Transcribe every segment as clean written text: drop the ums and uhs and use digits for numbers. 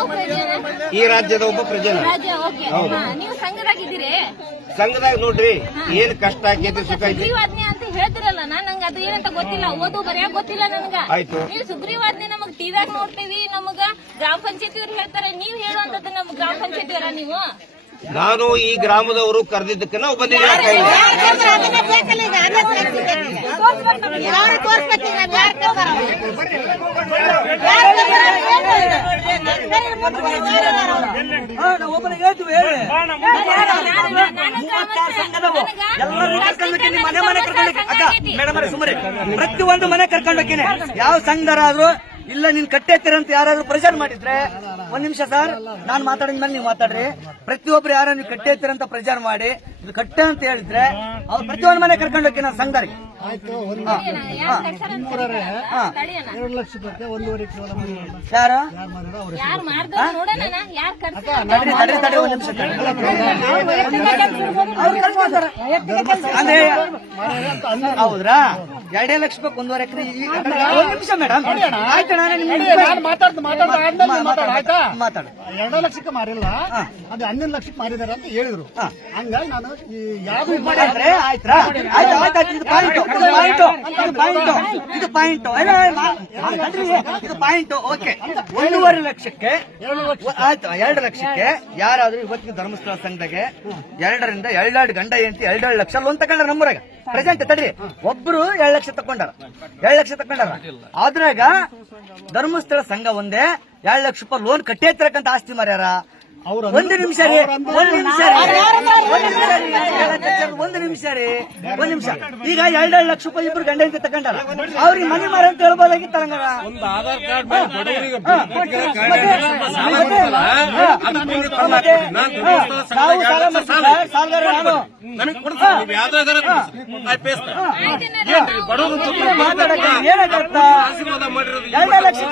ಯಾವ ಪ್ರಜೆನ? ಈ ರಾಜ್ಯದ ಒಬ್ಬ ಪ್ರಜೆನ. ರಾಜ್ಯ ಓಕೆ. ನೀವು ಸಂಘದಾಗಿದ್ದೀರಿ? ಸಂಘದಾಗ ನೋಡ್ರಿ ಏನ್ ಕಷ್ಟ ಆಕೈತಿ ಸುಖ ಐತಿ. ಸುಗ್ರೀವಾಜ್ಞೆ ಅಂತ ಹೇಳ್ತಿರಲ್ಲ, ನಂಗೆ ಅದು ಏನಂತ ಗೊತ್ತಿಲ್ಲ, ಓದು ಬರೆಯಕ್ ಗೊತ್ತಿಲ್ಲ ನನಗ. ಆಯ್ತು. ನೀವು ಸುಗ್ರೀವಾಜ್ಞೆ ನಮಗ್ ಟಿವಿಯಾಗ ನೋಡ್ತೀವಿ, ನಮಗ ಗ್ರಾಮ ಪಂಚಾಯತಿಯವ್ರು ಹೇಳ್ತಾರೆ, ನೀವ್ ಹೇಳುವಂತದ್ದು ನಮ್ಗ್ ಗ್ರಾಮ ಪಂಚಾಯತಿಯವರ ನೀವು? ನಾನು ಈ ಗ್ರಾಮದವರು ಕರೆದಿದ್ದಕ್ಕೆ ನಾವು ಬಂದಿದ್ದೀವಿ. ಪ್ರತಿಯೊಂದು ಮನೆ ಕರ್ಕೊಂಡು ಹೋಗ್ತೀನಿ. ಯಾವ ಸಂಘದರಾದ್ರೂ ಇಲ್ಲ ನೀನ್ ಕಟ್ಟೆತ್ತೀರ ಅಂತ ಯಾರಾದ್ರೂ ಪ್ರೆಷರ್ ಮಾಡಿದ್ರೆ, ಒಂದ್ ನಿಮಿಷ ಸರ್ ನಾನು ಮಾತಾಡಿದ್ಮೇಲೆ ನೀವು ಮಾತಾಡ್ರಿ. ಪ್ರತಿಯೊಬ್ರು ಯಾರು ನೀವು ಕಟ್ಟೆತ್ತೀರ ಅಂತ ಪ್ರೆಷರ್ ಮಾಡಿ ಇದು ಕಟ್ಟೆ ಅಂತ ಹೇಳಿದ್ರೆ ಅವ್ರು ಪ್ರತಿಯೊಂದು ಮನೆ ಕರ್ಕೊಂಡು ಹೋಗ್ತೀನಿ ನಾನು ಸಂಘದರಿಗೆ. ಆಯ್ತು. 2 ಲಕ್ಷ ರೂಪಾಯಿ 1.5 ಎಕರೆ ಯಾರು ಯಾರು ಮಾಡ್ದ ನೋಡೋಣ, ಯಾರು ತಡಿ ಒಂದ್ ನಿಮಿಷ ಅಂದ್ರೆ ಹೌದ್ರಾ 2 ಲಕ್ಷ ರೂಪಾಯಿ 1.5 ಎಕರೆ. ಒಂದ್ ನಿಮಿಷ ಮೇಡಮ್ ಆಯ್ತು, ಮಾತಾಡ 2 ಲಕ್ಷಕ್ಕೆ ಮಾರಿಲ್ಲ, ಅದು 11 ಲಕ್ಷಕ್ಕೆ ಮಾರಿದಾರೆ ಅಂತ ಹೇಳಿದ್ರು. ಹಂಗಾಗಿ ನಾನು ಯಾವ್ದು ಇದು ಪಾಯಿಂಟ್ ಓಕೆ. 1.5 ಲಕ್ಷಕ್ಕೆ ಆಯ್ತು. 2 ಲಕ್ಷಕ್ಕೆ ಯಾರಾದ್ರೂ ಇವತ್ತಿನ ಧರ್ಮಸ್ಥಳ ಸಂಘದಾಗೆ 2ರಿಂದ 2 ಗಂಡ ಹೆಂಡತಿ 2 ಲಕ್ಷ ಲೋನ್ ತಗೊಂಡ್ರ ನಮ್ಮೂರಾಗ ಪ್ರೆಸೆಂಟ್. ತಡ್ರಿ, ಒಬ್ರು 2 ಲಕ್ಷ ತಕೊಂಡಾರ, 2 ಲಕ್ಷ ತಕೊಂಡಾರ. ಆದ್ರಾಗ ಧರ್ಮಸ್ಥಳ ಸಂಘ ಒಂದೇ 2 ಲಕ್ಷ ರೂಪಾಯಿ ಲೋನ್ ಕಟ್ಟಿರ್ತಕ್ಕಂತ ಆಸ್ತಿ ಮಾರ್ಯಾರ. ಒಂದು ನಿಮಿಷ ರೀ, ಈಗ 2 ಲಕ್ಷ ರೂಪಾಯಿ ಇಬ್ರು ಗಂಡ ಅಂತ ತಗೊಂಡಾರ, ಅವ್ರಿಗೆ ಮನೆ ಮಾರ ಅಂತ ಹೇಳ್ಬೋದಾಗಿತ್ತು. ಏನಾಗತ್ತ 2 ಲಕ್ಷ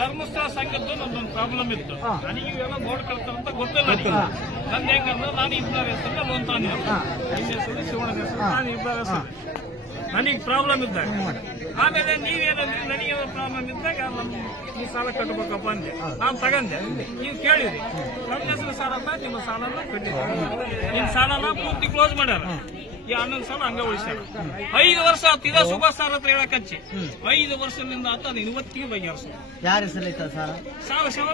ಧರ್ಮಸ್ಥಳ ಸಂಘದ್ದು ನನ್ನೊಂದು ಪ್ರಾಬ್ಲಮ್ ಇತ್ತು. ನನಗೆ ಇವೆಲ್ಲ ಬೋರ್ಡ್ ಕಳ್ತಾರಂತ ಗೊತ್ತಿಲ್ಲ. ನನ್ನ ಹೆಂಗಂದ್ರೆ ನಾನು ಇಬ್ಬರ ಹೆಸರು ಲೋನ್ ತಾನೆ, ನಿಮ್ಮ ಹೆಸರು ಶಿವಣ್ಣ ಹೆಸರು, ನಾನು ಇಬ್ಬರ ಹೆಸರು ನನಗೆ ಪ್ರಾಬ್ಲಮ್ ಇದ್ದಾಗ. ಆಮೇಲೆ ನೀವೇನಂದ್ರೆ ನನಗೆ ಪ್ರಾಬ್ಲಮ್ ಇದ್ದಾಗ ಈ ಸಾಲ ಕಟ್ಟಬೇಕಪ್ಪ ಅಂದೆ, ನಾನು ತಗಂದೆ. ನೀವು ಕೇಳಿರಿ ನನ್ನ ಹೆಸರು ಸಾಲಲ್ಲ, ನಿಮ್ಮ ಸಾಲನ ಕಟ್ಟಿದ್ರಿ, ನಿಮ್ಮ ಸಾಲನ ಪೂರ್ತಿ ಕ್ಲೋಸ್ ಮಾಡ್ಯಾರ. ಈ 11 ಸಾಲ ಹಂಗ ಉಳಿಸ್ಯಾರ. 5 ವರ್ಷ ಆತಿದ ಸುಭಾಷ್ ಸರ್ ಹತ್ರ ಹೇಳಕ್ ಹಚ್ಚಿ 5 ವರ್ಷದಿಂದ ಆತ ಅದು ಇವತ್ತಿಗೆ ಬಗೆಹರಿಸ. ಯಾರ ಹೆಸರು ಐತ ಸಾಲ ಹೆಸರು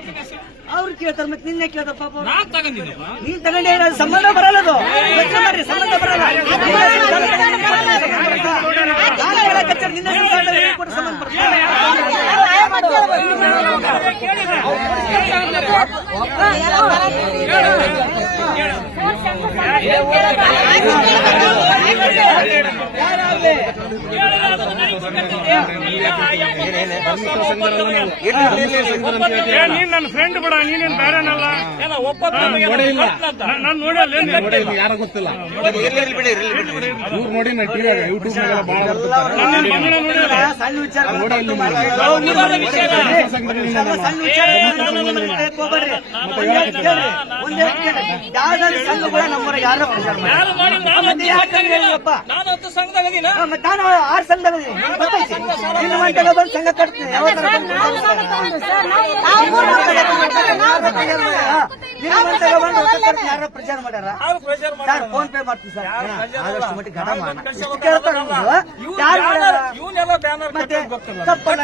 ಅವ್ರು ಕೇಳ್ತಾರ, ಮತ್ತೆ ನಿನ್ನೆ ಕೇಳ್ತಾರ ಪಾಪ. ನಾನ್ ತಗೊಂಡಿದ್ದಪ್ಪ, ನೀನ್ ತಗೊಂಡೆ ಸಂಬಂಧ ಬರಲ್ಲ, ಅದು ಸಂಬಂಧ ಬರಲ್ಲ. ನೀನ್ ನನ್ನ ಫ್ರೆಂಡ್ ಬಿಡ, ನೀನೇನ್ ಬೇರೆನಲ್ಲ. ನಾನು ನೋಡಿಲ್ಲ, ಯಾರ ಗೊತ್ತಿಲ್ಲ ನೋಡಿ ಯೂಟ್ಯೂಬ್ ಸಣ್ಣ ವಿಚಾರ ಯಾವ್ದಾದ್ರು ಸಂಘ ನಮ್ಮೂರ ಯಾರ ನಾನಂತೂ ಸಂಘದಾಗದೀನ, ನಾನು 6 ಸಂಘದಲ್ಲಿ ಇನ್ನು ಮಂಟೆಲ್ಲ ಬಂದು ಸಂಘ ಕಟ್ತೀನಿ. ಯಾರೋ ಪ್ರಚಾರ ಮಾಡ್ಯಾರ ಸರ್, ಫೋನ್ ಪೇ ಮಾಡ್ತೀವಿ ಸರ್, ಆದಷ್ಟು ಮಟ್ಟಿಗೆ ಗಡ ಮಾಡೋಣ. ಇಷ್ಟು ಕೇಳ್ತಾರೆ ಮತ್ತೆ ತಪ್ಪಲ್ಲ.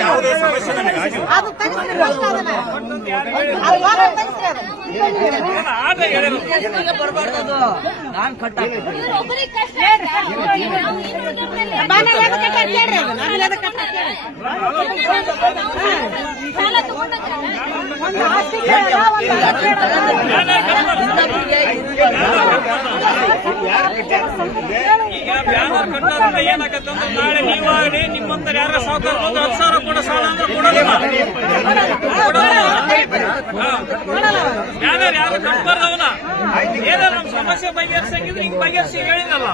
ಯಾವುದೇ ಸಮಸ್ಯೆ ಬರಬಾರ್ದು, ನಾನ್ ಕಟ್ಟ ಈಗ ಬ್ಯಾನರ್ ಕಟ್ಟೋದ್ರೆ ಏನಾಗತ್ತಂದ್ರೆ ನಾಳೆ ನೀವಾಗಲಿ ನಿಮ್ಮಂತ ಯಾರ ಸಾವುಕಾರ ಬಂದು 10,000 ಕೊಡೋ ಸಾಲ ಅಂದ್ರೆ ಕೊಡೋದಿಲ್ಲ. ಯಾರು ಕಟ್ಬಾರ್ದವನ ಏನೋ ನಮ್ಮ ಸಮಸ್ಯೆ ಬಗೆಹರಿಸಂಗಿದ್ರೆ ಹಿಂಗ್ ಬಗೆಹರಿಸಿ ಹೇಳಿದಲ್ಲ.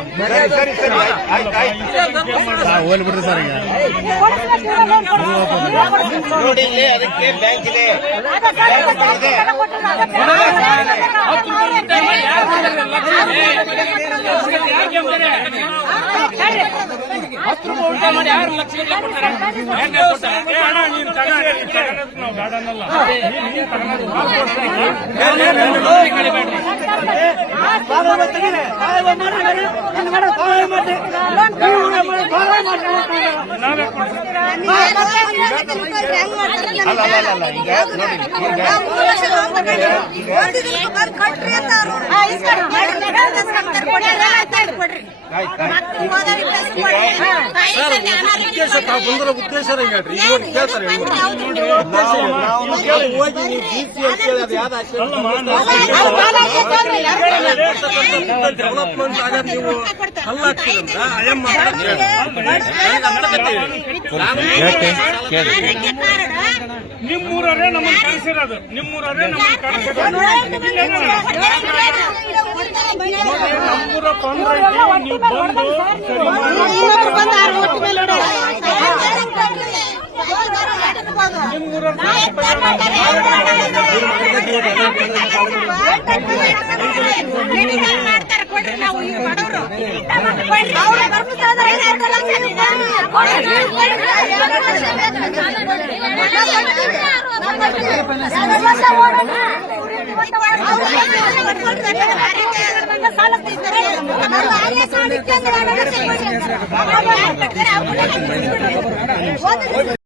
ನೋಡಿ ಇಲ್ಲಿ ಅದಕ್ಕೆ ಬ್ಯಾಂಕ್ ಇದೆ. ಯಾರು ಲಕ್ಷ ಕೊಡ್ತಾರೆ ನೀನು ನಾವು ಗಾರ್ಡನ್ನಲ್ಲ ಅಲ್ಲ ಈಗ ಬಂದಿರೋ ಉದ್ದೇಶ ಹೇಳ್ರಿ ಕೇಳ್ತಾರೆ ಹೋಗಿ ನೀವು ಡಿಸಿ ಅಂತ ಹೇಳಿ ಅದು ಯಾವ್ದು ಡೆವಲಪ್ಮೆಂಟ್ ಆಗ ನೀವು ಹಲ್ಲಾಗ್ತೀರಂತ ಅಯ್ಯಮ್ಮ ನಿಮ್ಮೂರೇ ನಮ್ಮನ್ನು ಕಳಿಸಿರೋದು. ನಿಮ್ಮೂರೇ ನಮ್ಮನ್ನು ಕಳಿಸಿರೋದು. ನಮ್ಮೂರ ತೊಂದರೆ ನೀವು ಬಂದು ಸರಿ ಸಾಲ